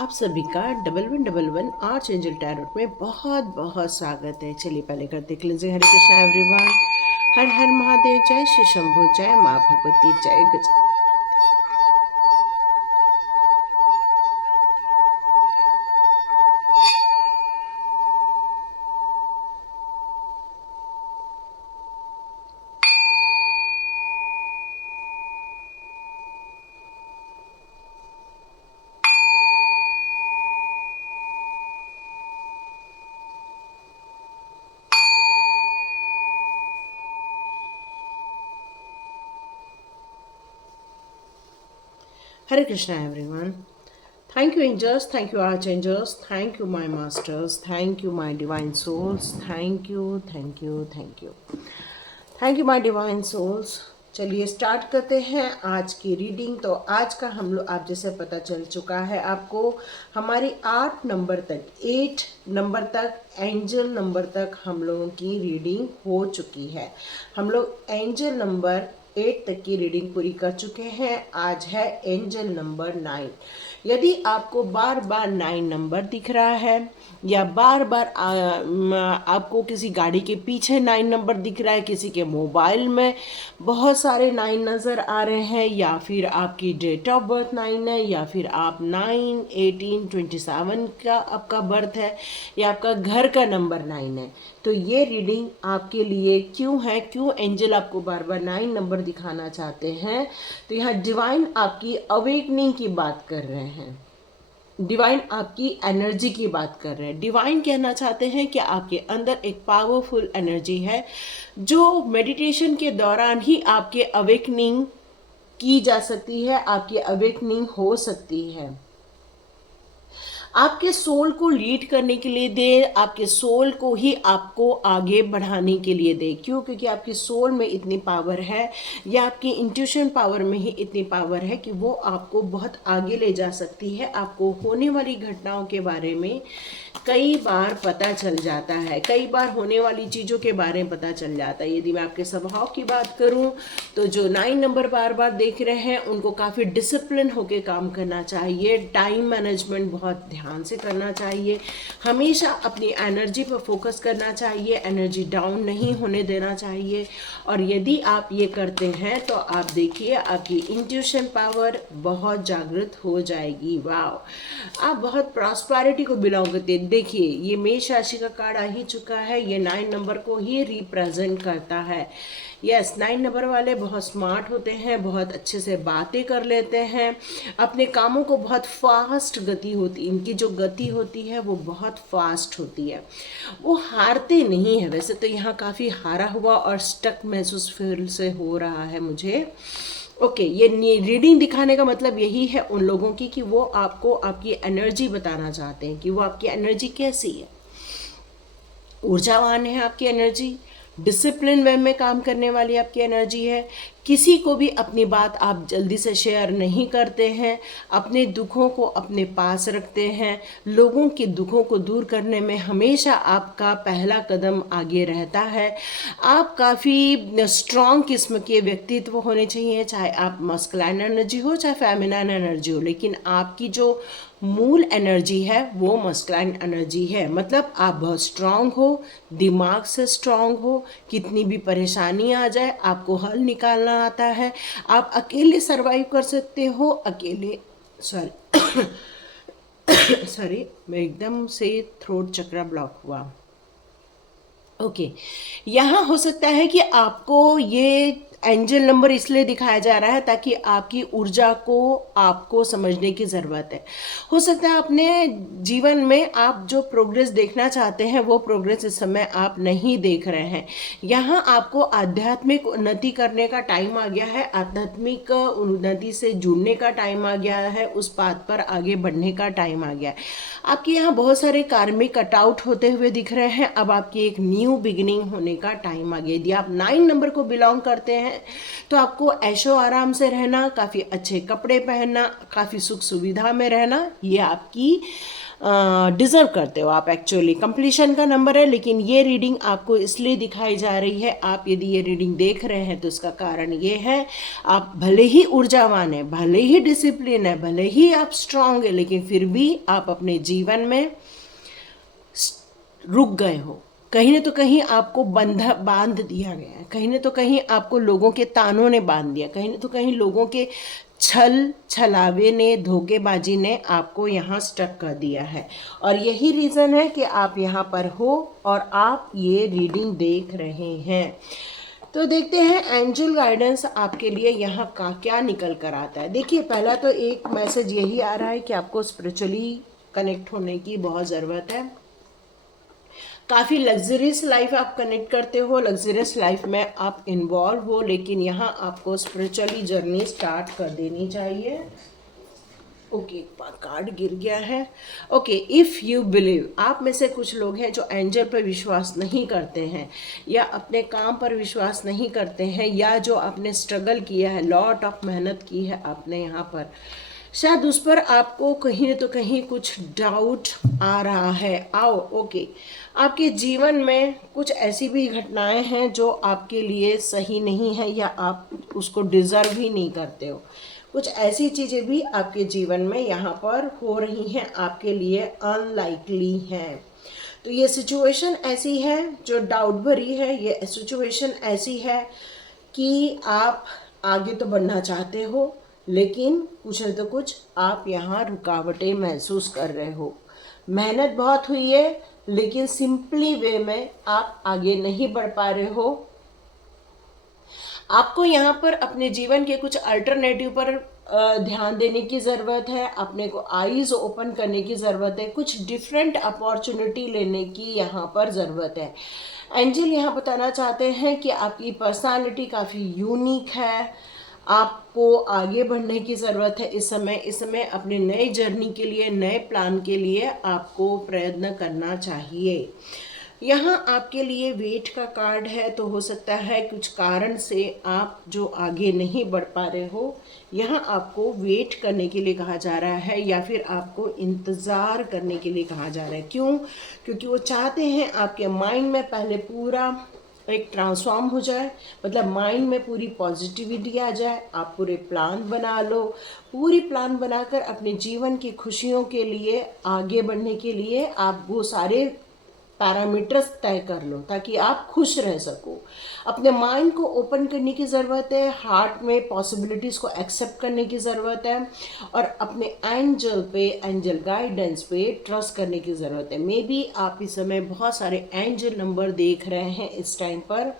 आप सभी का 1111 आर्च एंजल टैरोट में बहुत बहुत स्वागत है। चलिए पहले करते क्लिंजिंग। हरे कृष्णा एवरीवन। हर हर महादेव। जय श्री शंभु। जय माँ भगवती। जय Gaj. Hare Krishna everyone. Thank you, angels. Thank you, archangels. Thank you, my masters. Thank you, my divine souls. Thank you, thank you, thank you. Thank you my divine souls. चलिए स्टार्ट करते हैं आज की रीडिंग। तो आज का हम लोग, आप जैसे पता चल चुका है आपको, हमारी 8 नंबर तक, 8 नंबर तक, एंजल नंबर तक हम लोगों की रीडिंग हो चुकी है। हम लोग एंजल नंबर 8 तक की रीडिंग पूरी कर चुके हैं। आज है एंजल नंबर 9। यदि आपको बार बार 9 नंबर दिख रहा है या बार बार आपको किसी गाड़ी के पीछे 9 नंबर दिख रहा है, किसी के मोबाइल में बहुत सारे 9 नज़र आ रहे हैं, या फिर आपकी डेट ऑफ बर्थ 9 है, या फिर आप 9, 18, 27 का आपका बर्थ है, या आपका घर का नंबर 9 है, तो ये रीडिंग आपके लिए क्यों है, क्यों एंजल आपको बार बार 9 नंबर दिखाना चाहते हैं। तो यहाँ डिवाइन आपकी अवेकनिंग की बात कर रहे हैं, डिवाइन आपकी एनर्जी की बात कर रहे हैं। डिवाइन कहना चाहते हैं कि आपके अंदर एक पावरफुल एनर्जी है जो मेडिटेशन के दौरान ही आपके अवेकनिंग की जा सकती है, आपकी अवेकनिंग हो सकती है। आपके सोल को लीड करने के लिए दे, आपके सोल को ही आपको आगे बढ़ाने के लिए दे। क्यों? क्योंकि आपकी सोल में इतनी पावर है, या आपकी इंट्यूशन पावर में ही इतनी पावर है कि वो आपको बहुत आगे ले जा सकती है। आपको होने वाली घटनाओं के बारे में कई बार पता चल जाता है, कई बार होने वाली चीज़ों के बारे में पता चल जाता है। यदि मैं आपके स्वभाव की बात करूं तो जो 9 नंबर बार बार देख रहे हैं उनको काफ़ी डिसिप्लिन होके काम करना चाहिए, टाइम मैनेजमेंट बहुत ध्यान से करना चाहिए, हमेशा अपनी एनर्जी पर फोकस करना चाहिए, एनर्जी डाउन नहीं होने देना चाहिए। और यदि आप ये करते हैं तो आप देखिए आपकी इंट्यूशन पावर बहुत जागृत हो जाएगी। वाह, आप बहुत प्रॉस्पेरिटी को बिलोंग करते हैं। देखिए ये मेष राशि का कार्ड आ ही चुका है, ये 9 नंबर को ही रिप्रेजेंट करता है। यस, 9 नंबर वाले बहुत स्मार्ट होते हैं, बहुत अच्छे से बातें कर लेते हैं, अपने कामों को बहुत फास्ट गति होती, इनकी जो गति होती है वो बहुत फास्ट होती है, वो हारते नहीं है। वैसे तो यहाँ काफ़ी हारा हुआ और स्टक महसूस फील से हो रहा है मुझे। ओके, ये रीडिंग दिखाने का मतलब यही है उन लोगों की कि वो आपको आपकी एनर्जी बताना चाहते हैं कि वो आपकी एनर्जी कैसी है। ऊर्जावान है आपकी एनर्जी, डिसिप्लिन वे में काम करने वाली आपकी एनर्जी है। किसी को भी अपनी बात आप जल्दी से शेयर नहीं करते हैं, अपने दुखों को अपने पास रखते हैं, लोगों के दुखों को दूर करने में हमेशा आपका पहला कदम आगे रहता है। आप काफ़ी स्ट्रॉन्ग किस्म के व्यक्तित्व होने चाहिए, चाहे आप मस्कुलाइन एनर्जी हो चाहे फेमिनाइन एनर्जी हो, लेकिन आपकी जो मूल एनर्जी है वो मस्कुलाइन एनर्जी है। मतलब आप बहुत स्ट्रांग हो, दिमाग से स्ट्रांग हो, कितनी भी परेशानी आ जाए आपको हल निकालना आता है, आप अकेले सरवाइव कर सकते हो, अकेले सॉरी सॉरी मैं एकदम से थ्रोट चक्र ब्लॉक हुआ। ओके, यहाँ हो सकता है कि आपको ये एंजल नंबर इसलिए दिखाया जा रहा है ताकि आपकी ऊर्जा को आपको समझने की ज़रूरत है। हो सकता है अपने जीवन में आप जो प्रोग्रेस देखना चाहते हैं वो प्रोग्रेस इस समय आप नहीं देख रहे हैं। यहाँ आपको आध्यात्मिक उन्नति करने का टाइम आ गया है, आध्यात्मिक उन्नति से जुड़ने का टाइम आ गया है, उस पाथ पर आगे बढ़ने का टाइम आ गया है। आपके यहाँ बहुत सारे कार्मिक कटआउट होते हुए दिख रहे हैं। अब आपकी एक न्यू बिगिनिंग होने का टाइम आ गया। यदि आप 9 नंबर को बिलोंग करते हैं तो आपको ऐशो आराम से रहना, काफ़ी अच्छे कपड़े पहनना, काफ़ी सुख सुविधा में रहना, ये आपकी डिज़र्व करते हो आप। एक्चुअली कंप्लीशन का नंबर है, लेकिन ये रीडिंग आपको इसलिए दिखाई जा रही है। आप यदि ये रीडिंग देख रहे हैं तो इसका कारण ये है, आप भले ही ऊर्जावान है, भले ही डिसिप्लिन है, भले ही आप स्ट्रांग है, लेकिन फिर भी आप अपने जीवन में रुक गए हो। कहीं न तो कहीं आपको बांध दिया गया है, कहीं न तो कहीं आपको लोगों के तानों ने बांध दिया, कहीं न तो कहीं लोगों के छल छलावे ने, धोखेबाजी ने आपको यहाँ स्टक कर दिया है। और यही रीज़न है कि आप यहाँ पर हो और आप ये रीडिंग देख रहे हैं। तो देखते हैं एंजल गाइडेंस आपके लिए यहाँ का क्या निकल कर आता है। देखिए, पहला तो एक मैसेज यही आ रहा है कि आपको स्पिरिचुअली कनेक्ट होने की बहुत ज़रूरत है। काफ़ी लग्जरियस लाइफ आप कनेक्ट करते हो, लग्जरियस लाइफ में आप इन्वॉल्व हो, लेकिन यहाँ आपको स्पिरिचुअली जर्नी स्टार्ट कर देनी चाहिए। ओके, कार्ड गिर गया है। ओके, इफ़ यू बिलीव, आप में से कुछ लोग हैं जो एंजल पर विश्वास नहीं करते हैं, या अपने काम पर विश्वास नहीं करते हैं, या जो आपने स्ट्रगल किया है, लॉट ऑफ मेहनत की है आपने यहाँ पर, शायद उस पर आपको कहीं न तो कहीं कुछ डाउट आ रहा है। आओ, ओके, आपके जीवन में कुछ ऐसी भी घटनाएं हैं जो आपके लिए सही नहीं है, या आप उसको डिज़र्व ही नहीं करते हो। कुछ ऐसी चीज़ें भी आपके जीवन में यहाँ पर हो रही हैं, आपके लिए अनलाइकली हैं। तो ये सिचुएशन ऐसी है जो डाउट भरी है, ये सिचुएशन ऐसी है कि आप आगे तो बढ़ना चाहते हो, लेकिन कुछ न तो कुछ आप यहाँ रुकावटें महसूस कर रहे हो। मेहनत बहुत हुई है, लेकिन सिंपली वे में आप आगे नहीं बढ़ पा रहे हो। आपको यहाँ पर अपने जीवन के कुछ अल्टरनेटिव पर ध्यान देने की ज़रूरत है, अपने को आईज़ ओपन करने की ज़रूरत है, कुछ डिफरेंट अपॉर्चुनिटी लेने की यहाँ पर ज़रूरत है। एंजल यहाँ बताना चाहते हैं कि आपकी पर्सनालिटी काफ़ी यूनिक है, आपको आगे बढ़ने की ज़रूरत है। इस समय अपने नए जर्नी के लिए, नए प्लान के लिए आपको प्रयत्न करना चाहिए। यहाँ आपके लिए वेट का कार्ड है, तो हो सकता है कुछ कारण से आप जो आगे नहीं बढ़ पा रहे हो, यहाँ आपको वेट करने के लिए कहा जा रहा है, या फिर आपको इंतज़ार करने के लिए कहा जा रहा है। क्यों? क्योंकि वो चाहते हैं आपके माइंड में पहले पूरा एक ट्रांसफॉर्म हो जाए, मतलब माइंड में पूरी पॉजिटिविटी आ जाए, आप पूरे प्लान बना लो, पूरी प्लान बनाकर अपने जीवन की खुशियों के लिए, आगे बढ़ने के लिए आप वो सारे पैरामीटर्स तय कर लो, ताकि आप खुश रह सको। अपने माइंड को ओपन करने की ज़रूरत है, हार्ट में पॉसिबिलिटीज़ को एक्सेप्ट करने की ज़रूरत है, और अपने एंजल पे, एंजल गाइडेंस पे ट्रस्ट करने की ज़रूरत है। मे बी आप इस समय बहुत सारे एंजल नंबर देख रहे हैं इस टाइम पर,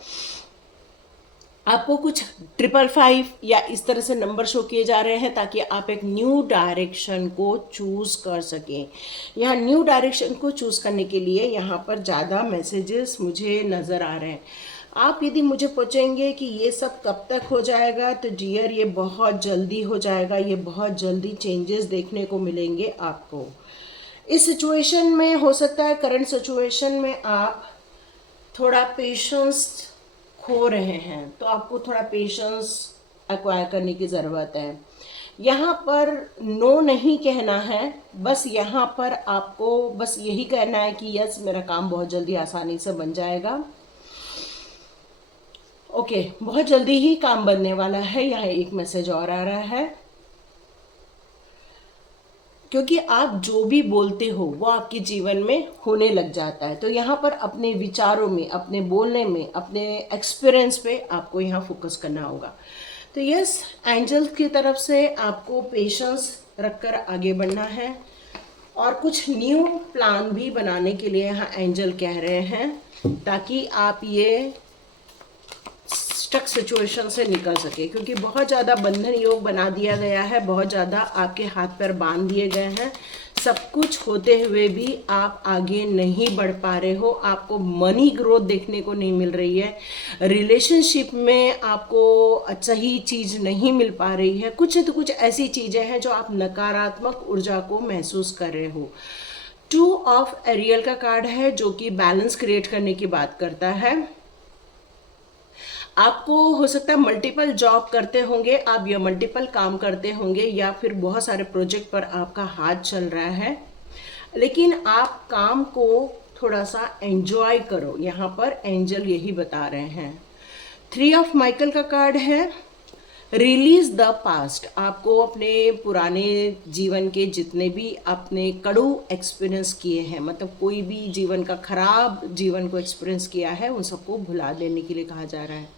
आपको कुछ 555 या इस तरह से नंबर शो किए जा रहे हैं, ताकि आप एक न्यू डायरेक्शन को चूज़ कर सकें। यहाँ न्यू डायरेक्शन को चूज़ करने के लिए यहाँ पर ज़्यादा मैसेजेस मुझे नज़र आ रहे हैं। आप यदि मुझे पूछेंगे कि ये सब कब तक हो जाएगा, तो डियर ये बहुत जल्दी हो जाएगा, ये बहुत जल्दी चेंजेस देखने को मिलेंगे आपको। इस सिचुएशन में हो सकता है, करंट सिचुएशन में आप थोड़ा पेशेंस खो रहे हैं, तो आपको थोड़ा पेशेंस एक्वायर करने की ज़रूरत है। यहाँ पर नो नहीं कहना है, बस यहाँ पर आपको बस यही कहना है कि यस, मेरा काम बहुत जल्दी आसानी से बन जाएगा। ओके, बहुत जल्दी ही काम बनने वाला है। यहाँ एक मैसेज और आ रहा है, क्योंकि आप जो भी बोलते हो वो आपके जीवन में होने लग जाता है। तो यहाँ पर अपने विचारों में, अपने बोलने में, अपने एक्सपीरियंस पे आपको यहाँ फोकस करना होगा। तो यस, एंजल्स की तरफ से आपको पेशेंस रखकर आगे बढ़ना है, और कुछ न्यू प्लान भी बनाने के लिए यहाँ एंजल कह रहे हैं, ताकि आप ये स्टक सिचुएशन से निकल सके। क्योंकि बहुत ज़्यादा बंधन योग बना दिया गया है, बहुत ज़्यादा आपके हाथ पैर बांध दिए गए हैं। सब कुछ होते हुए भी आप आगे नहीं बढ़ पा रहे हो, आपको मनी ग्रोथ देखने को नहीं मिल रही है, रिलेशनशिप में आपको सही चीज़ नहीं मिल पा रही है। कुछ तो कुछ ऐसी चीज़ें हैं जो आप नकारात्मक ऊर्जा को महसूस कर रहे हो। 2 ऑफ एरियल का कार्ड है, जो कि बैलेंस क्रिएट करने की बात करता है। आपको हो सकता है मल्टीपल जॉब करते होंगे आप, या मल्टीपल काम करते होंगे, या फिर बहुत सारे प्रोजेक्ट पर आपका हाथ चल रहा है। लेकिन आप काम को थोड़ा सा एंजॉय करो, यहाँ पर एंजल यही बता रहे हैं। 3 ऑफ माइकल का कार्ड है, रिलीज द पास्ट। आपको अपने पुराने जीवन के जितने भी आपने कड़ू एक्सपीरियंस किए हैं, मतलब कोई भी जीवन का खराब जीवन को एक्सपीरियंस किया है, उन सबको भुला देने के लिए कहा जा रहा है।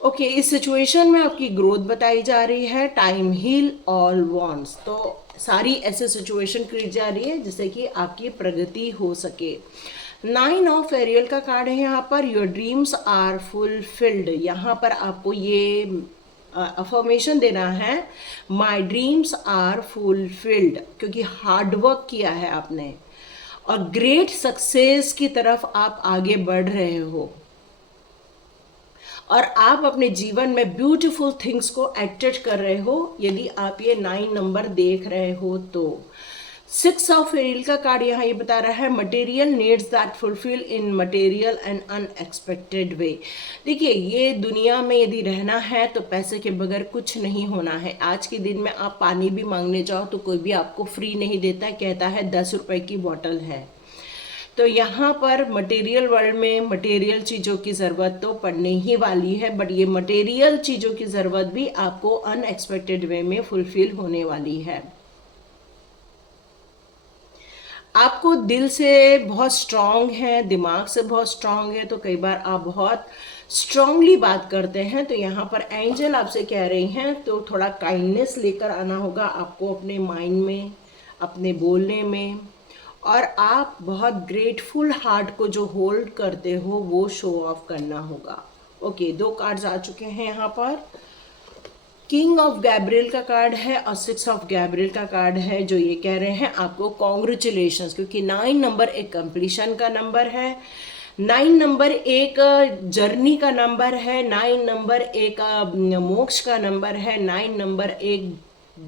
ओके, इस सिचुएशन में आपकी ग्रोथ बताई जा रही है। टाइम हील ऑल वॉन्ट्स, तो सारी ऐसे सिचुएशन क्रिएट जा रही है जिससे कि आपकी प्रगति हो सके। 9 ऑफ एरियल का कार्ड है यहाँ पर, योर ड्रीम्स आर फुलफिल्ड। यहाँ पर आपको ये अफर्मेशन देना है, माई ड्रीम्स आर फुलफिल्ड, क्योंकि हार्ड वर्क किया है आपने और ग्रेट सक्सेस की तरफ आप आगे बढ़ रहे हो और आप अपने जीवन में ब्यूटीफुल थिंग्स को अट्रैक्ट कर रहे हो, यदि आप ये 9 नंबर देख रहे हो तो। 6 ऑफ एरियल का कार्ड यहाँ ये बता रहा है, material needs that fulfil in material and unexpected way. देखिए, ये दुनिया में यदि रहना है तो पैसे के बगैर कुछ नहीं होना है। आज के दिन में आप पानी भी मांगने जाओ तो कोई भी आपको फ्री नहीं देता, कहता है 10 रुपए की बॉटल है। तो यहाँ पर मटेरियल वर्ल्ड में मटेरियल चीज़ों की ज़रूरत तो पड़ने ही वाली है, बट ये मटेरियल चीज़ों की ज़रूरत भी आपको अनएक्सपेक्टेड वे में फुलफिल होने वाली है। आपको दिल से बहुत स्ट्रांग है, दिमाग से बहुत स्ट्रांग है, तो कई बार आप बहुत स्ट्रांगली बात करते हैं। तो यहाँ पर एंजल आपसे कह रही हैं तो थोड़ा काइंडनेस लेकर आना होगा आपको अपने माइंड में, अपने बोलने में, और आप बहुत ग्रेटफुल हार्ट को जो होल्ड करते हो वो शो ऑफ करना होगा। ओके, 2 कार्ड्स आ चुके हैं यहाँ पर। किंग ऑफ गैब्रियल का कार्ड है और 6 ऑफ गैब्रियल का कार्ड है, जो ये कह रहे हैं आपको कॉन्ग्रेचुलेशंस, क्योंकि 9 नंबर एक कंप्लीशन का नंबर है, 9 नंबर एक जर्नी का नंबर है, 9 नंबर एक मोक्ष का नंबर है, 9 नंबर एक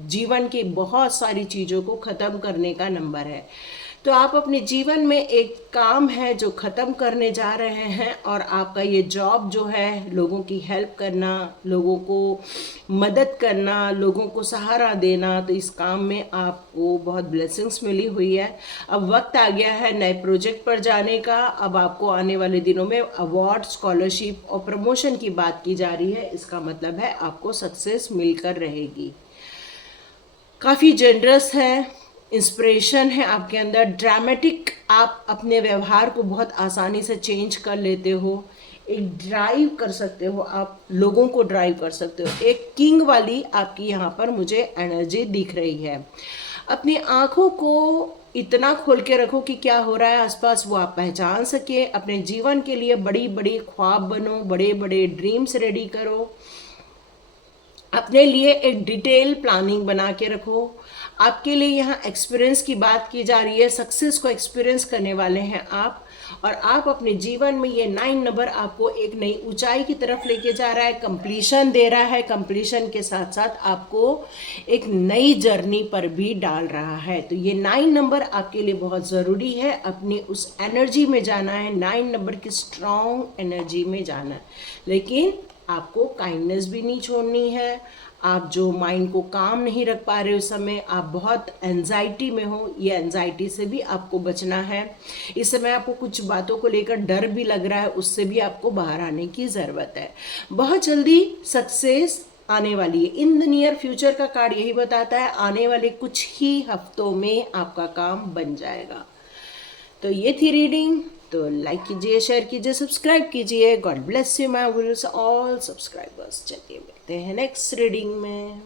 जीवन की बहुत सारी चीज़ों को ख़त्म करने का नंबर है। तो आप अपने जीवन में एक काम है जो ख़त्म करने जा रहे हैं, और आपका ये जॉब जो है लोगों की हेल्प करना, लोगों को मदद करना, लोगों को सहारा देना, तो इस काम में आपको बहुत ब्लेसिंग्स मिली हुई है। अब वक्त आ गया है नए प्रोजेक्ट पर जाने का। अब आपको आने वाले दिनों में अवार्ड, स्कॉलरशिप और प्रमोशन की बात की जा रही है। इसका मतलब है आपको सक्सेस मिलकर रहेगी। काफ़ी जनरस है, इंस्पिरेशन है आपके अंदर, ड्रामेटिक, आप अपने व्यवहार को बहुत आसानी से चेंज कर लेते हो, एक ड्राइव कर सकते हो, आप लोगों को ड्राइव कर सकते हो। एक किंग वाली आपकी यहाँ पर मुझे एनर्जी दिख रही है। अपनी आँखों को इतना खोल के रखो कि क्या हो रहा है आसपास वो आप पहचान सके। अपने जीवन के लिए बड़ी बड़ी ख्वाब बनो, बड़े बड़े ड्रीम्स रेडी करो, अपने लिए एक डिटेल प्लानिंग बना के रखो। आपके लिए यहाँ एक्सपीरियंस की बात की जा रही है, सक्सेस को एक्सपीरियंस करने वाले हैं आप, और आप अपने जीवन में ये 9 नंबर आपको एक नई ऊंचाई की तरफ लेके जा रहा है, कंप्लीशन दे रहा है, कंप्लीशन के साथ साथ आपको एक नई जर्नी पर भी डाल रहा है। तो ये 9 नंबर आपके लिए बहुत ज़रूरी है, अपनी उस एनर्जी में जाना है, 9 नंबर की स्ट्रॉन्ग एनर्जी में जाना है। लेकिन आपको काइंडनेस भी नहीं छोड़नी है। आप जो माइंड को काम नहीं रख पा रहे उस समय, आप बहुत एंजाइटी में हो, ये एंजाइटी से भी आपको बचना है। इस समय आपको कुछ बातों को लेकर डर भी लग रहा है, उससे भी आपको बाहर आने की ज़रूरत है। बहुत जल्दी सक्सेस आने वाली है। इन द नियर फ्यूचर का कार्ड यही बताता है, आने वाले कुछ ही हफ्तों में आपका काम बन जाएगा। तो ये थी रीडिंग। तो लाइक कीजिए, शेयर कीजिए, सब्सक्राइब कीजिए। God bless you my viewers, all subscribers. चलिए मिलते हैं नेक्स्ट रीडिंग में।